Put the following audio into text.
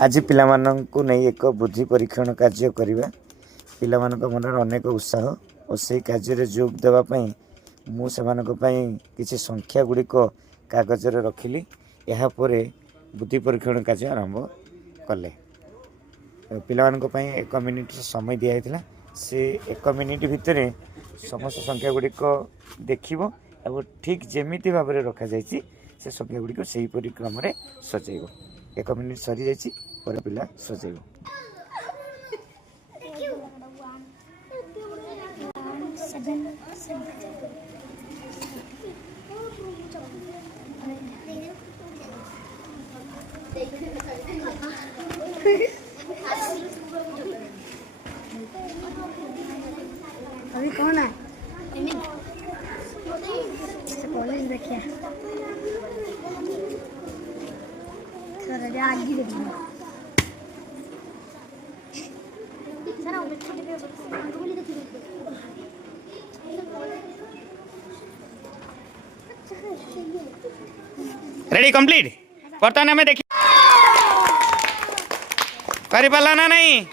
आज पिलामानंकु नहीं एक बुद्धि परीक्षण कार्य करवा पिलामानंक मनर अनेक उत्साह और से कार्य जोग देवाई मुझे किसी संख्या गुड़िक कागज रखिली यापर बुद्धि परीक्षण कार्य आरंभ कले पिलामानंक एक मिनिट समय दिखाई से एक मिनिट भितर समस्त संख्या गुड़िक देखिब और ठीक जमीती भाव में रखा जाइए से संख्या गुड़िक से क्रम सजेब एक मिनिट सरी जाइए पर पिला सजेब अभी कौन है कॉलेज देखिए सर आगे देखिए रेडी कंप्लीट बर्तमान आम देखिए कर पाला ना नहीं।